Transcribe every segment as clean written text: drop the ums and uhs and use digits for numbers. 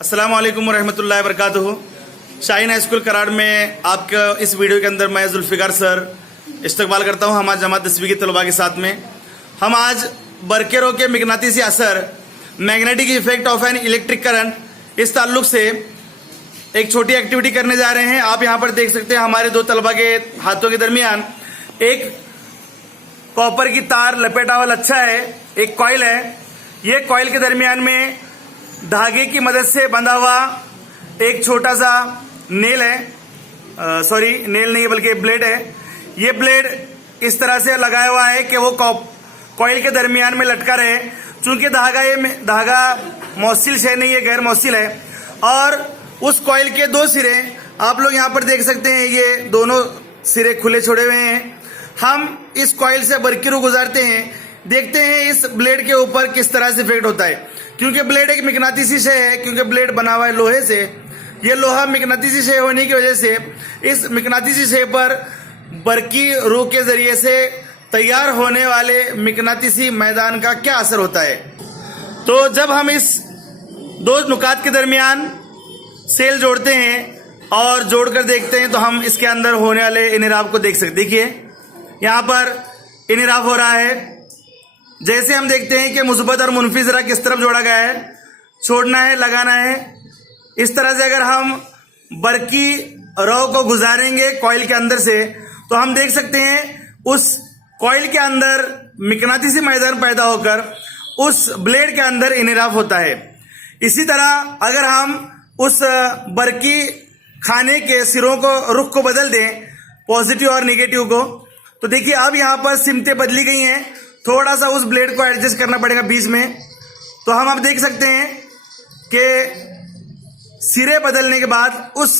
अस्सलाम वालेकुम वरहमतुल्लाहि वबरकातुहू। शाहीन हाई स्कूल कराड़ में आपका इस वीडियो के अंदर मैं जुल्फिकार सर इस्तकबाल करता हूं हमारे जमात 10वीं के तलबा के साथ में। हम आज बरकेरों के मिगनातीसी असर magnetic effect of an electric current इस ताल्लुक से एक छोटी एक्टिविटी करने जा रहे हैं। आप यहां पर देख सकते हैं हमारे दो तलबा के हाथों के दरमियान एक कॉपर की तार लपेटा हुआ लच्छा है, एक कॉइल है। ये कॉइल के दरमियान में धागे की मदद से बंधा हुआ एक छोटा सा नेल है, सॉरी नेल नहीं है बल्कि ब्लेड है। ये ब्लेड इस तरह से लगाया हुआ है कि वो कॉइल के दरमियान में लटका रहे। चूंकि धागा मौसिल शय नहीं है, गैर मौसिल है। और उस कॉइल के दो सिरे आप लोग यहाँ पर देख सकते हैं, ये दोनों सिरे खुले छोड़े हुए हैं। हम इस कॉइल से बरकीरू गुजारते हैं, देखते हैं इस ब्लेड के ऊपर किस तरह से इफेक्ट होता है। क्योंकि ब्लेड एक मिगनातीसी शय है, क्योंकि ब्लेड बना हुआ है लोहे से। ये लोहा मिगनातीसी शय होने की वजह से इस मिगनातीसी शय पर बरकी रूह के जरिए से तैयार होने वाले मिगनातीसी मैदान का क्या असर होता है। तो जब हम इस दो नुकात के दरमियान सेल जोड़ते हैं और जोड़कर देखते हैं तो हम इसके अंदर होने वाले इनराब को देख सकते। देखिए यहाँ पर इनराब हो रहा है। जैसे हम देखते हैं कि मुस्बत और मुनफी जरा किस तरफ जोड़ा गया है, छोड़ना है, लगाना है। इस तरह से अगर हम बरकी रौ को गुजारेंगे कॉइल के अंदर से तो हम देख सकते हैं उस कॉइल के अंदर मिगनातीसी मैदान पैदा होकर उस ब्लेड के अंदर इनराफ होता है। इसी तरह अगर हम उस बरकी खाने के सिरों को रुख को बदल दें, पॉजिटिव और निगेटिव को, तो देखिए अब यहाँ पर सिमतें बदली गई हैं। थोड़ा सा उस ब्लेड को एडजस्ट करना पड़ेगा बीच में। तो हम अब देख सकते हैं कि सिरे बदलने के बाद उस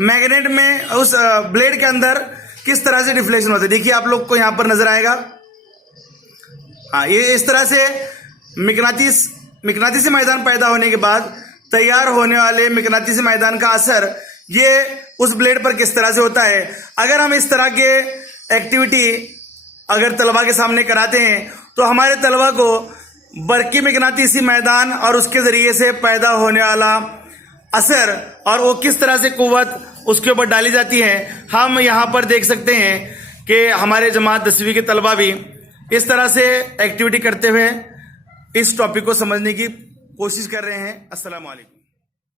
मैग्नेट में, उस ब्लेड के अंदर किस तरह से डिफ्लेक्शन होता है। देखिए आप लोग को यहां पर नजर आएगा। हाँ, ये इस तरह से मिगनातीसी मैदान पैदा होने के बाद तैयार होने वाले मिगनातीसी मैदान का असर ये उस ब्लेड पर किस तरह से होता है। अगर हम इस तरह के एक्टिविटी अगर तलबा के सामने कराते हैं तो हमारे तलबा को बरकी मिगनातीसी मैदान और उसके जरिए से पैदा होने वाला असर और वो किस तरह से कुव्वत उसके ऊपर डाली जाती है, हम यहाँ पर देख सकते हैं कि हमारे जमात 10वीं के तलबा भी इस तरह से एक्टिविटी करते हुए इस टॉपिक को समझने की कोशिश कर रहे हैं। अस्सलाम वालेकुम।